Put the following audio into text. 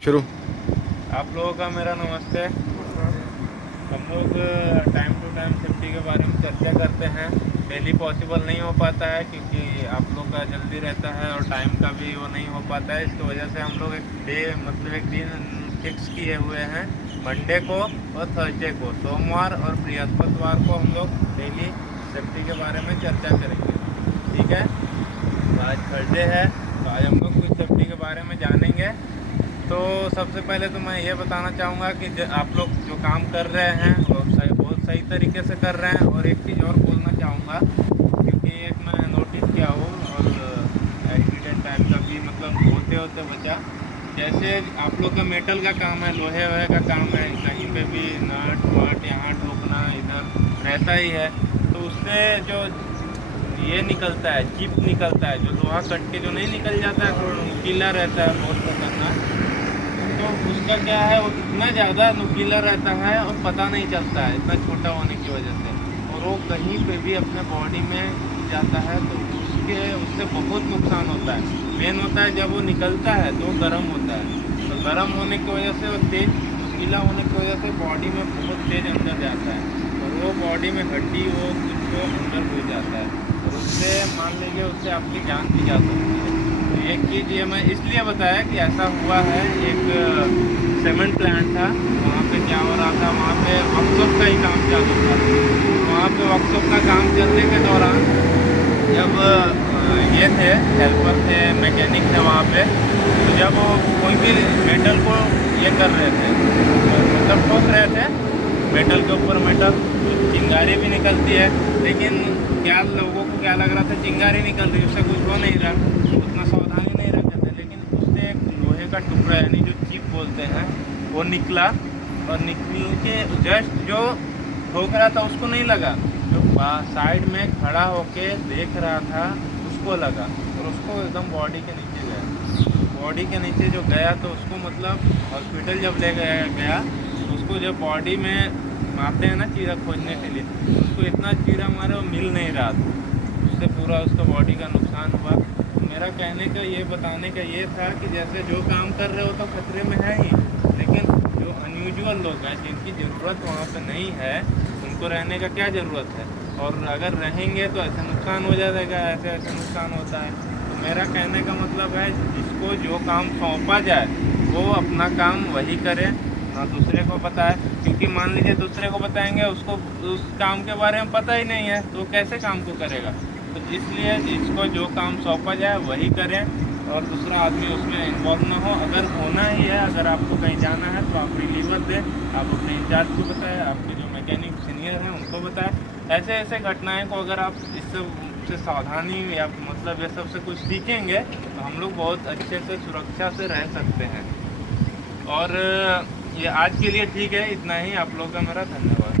शुरू। आप लोगों का मेरा नमस्ते। हम लोग टाइम टू टाइम सेफ्टी के बारे में चर्चा करते हैं। डेली पॉसिबल नहीं हो पाता है क्योंकि आप लोग का जल्दी रहता है और टाइम का भी वो नहीं हो पाता है। इसकी वजह से हम लोग एक डे मतलब एक दिन फिक्स किए हुए हैं, मंडे को और थर्सडे को, सोमवार और बृहस्पतिवार को हम लोग डेली सेफ्टी के बारे में चर्चा करेंगे। ठीक है, तो आज थर्सडे है तो आज हम लोग कुछ सेफ्टी के बारे में जानेंगे। तो सबसे पहले तो मैं ये बताना चाहूँगा कि आप लोग जो काम कर रहे हैं वो बहुत सही तरीके से कर रहे हैं। और एक चीज़ और बोलना चाहूँगा क्योंकि एक मैं नोटिस किया हूँ और एक्सीडेंट टाइम का भी मतलब होते होते बचा। जैसे आप लोग का मेटल का काम है, लोहे वहे का काम है, कहीं पे भी नट वट यहाँ ठोकना इधर रहता ही है, तो उससे जो ये निकलता है, चिप निकलता है, जो लोहा कट के जो नहीं निकल जाता है, थोड़ा नुकीला रहता है, बहुत खतरनाक। तो उसका क्या है, वो इतना ज़्यादा नुकीला रहता है और पता नहीं चलता है इतना छोटा होने की वजह से। और वो कहीं पे भी अपने बॉडी में जाता है तो उससे बहुत नुकसान होता है। मेन होता है जब वो निकलता है तो गर्म होता है, तो गर्म होने की वजह से वो तेज नुकीला होने की वजह से बॉडी में बहुत तेज अंदर जाता है और वो बॉडी में हड्डी वो कुछ वो अंदर हो जाता है और उससे मान लीजिए उससे आपकी जान भी जा सकती है। एक चीज़ ये मैं इसलिए बताया कि ऐसा हुआ है, एक सीमेंट प्लांट था, वहाँ पे क्या हो रहा था, वहाँ पे वर्कशॉप का ही काम चालू था। वहाँ पे वर्कशॉप का काम चलने के दौरान जब ये थे हेल्पर थे, मैकेनिक थे वहाँ पे, तो जब वो कोई भी मेटल को ये कर रहे थे, मतलब ठोक रहे थे मेटल के ऊपर मेटल, तो चिंगारी भी निकलती है। लेकिन क्या लोगों को क्या लग रहा था, चिंगारी निकल रही, उससे कुछ हो नहीं रहा, तो उतना सावधानी नहीं रखते थे। लेकिन उससे एक लोहे का टुकड़ा यानी जो चिप बोलते हैं वो निकला और निकल के जस्ट जो ठोक रहा था उसको नहीं लगा, जो साइड में खड़ा होके देख रहा था उसको लगा और उसको एकदम बॉडी के नीचे गया। बॉडी के नीचे जो गया तो उसको मतलब हॉस्पिटल जब ले गया तो उसको जब बॉडी में मारते हैं ना चीरा खोजने के लिए, तो उसको इतना चीरा मारे वो मिल नहीं रहा था, उससे पूरा उसका बॉडी का नुकसान हुआ। तो मेरा कहने का ये बताने का ये था कि जैसे जो काम कर रहे हो तो खतरे में है ही, लेकिन जो अनयूजुअल लोग हैं जिनकी ज़रूरत वहाँ पे नहीं है उनको रहने का क्या ज़रूरत है, और अगर रहेंगे तो ऐसे नुकसान हो जाएगा, ऐसे ऐसे नुकसान होता है। तो मेरा कहने का मतलब है जिसको जो काम सौंपा जाए वो अपना काम वही करे, ना दूसरे को बताए। क्योंकि मान लीजिए दूसरे को बताएंगे, उसको उस काम के बारे में पता ही नहीं है तो कैसे काम को करेगा। तो इसलिए जिसको जो काम सौंपा जाए वही करें और दूसरा आदमी उसमें इन्वॉल्व ना हो। अगर होना ही है, अगर आपको कहीं जाना है तो आप रिलीवर दें, आप अपने इंचार्ज को बताएं, आपके जो मैकेनिक सीनियर हैं उनको बताएं। ऐसे ऐसे घटनाएं को अगर आप इससे से सावधानी या मतलब ये सब से कुछ सीखेंगे तो हम लोग बहुत अच्छे से सुरक्षा से रह सकते हैं। और ये आज के लिए ठीक है, इतना ही। आप लोगों का मेरा धन्यवाद।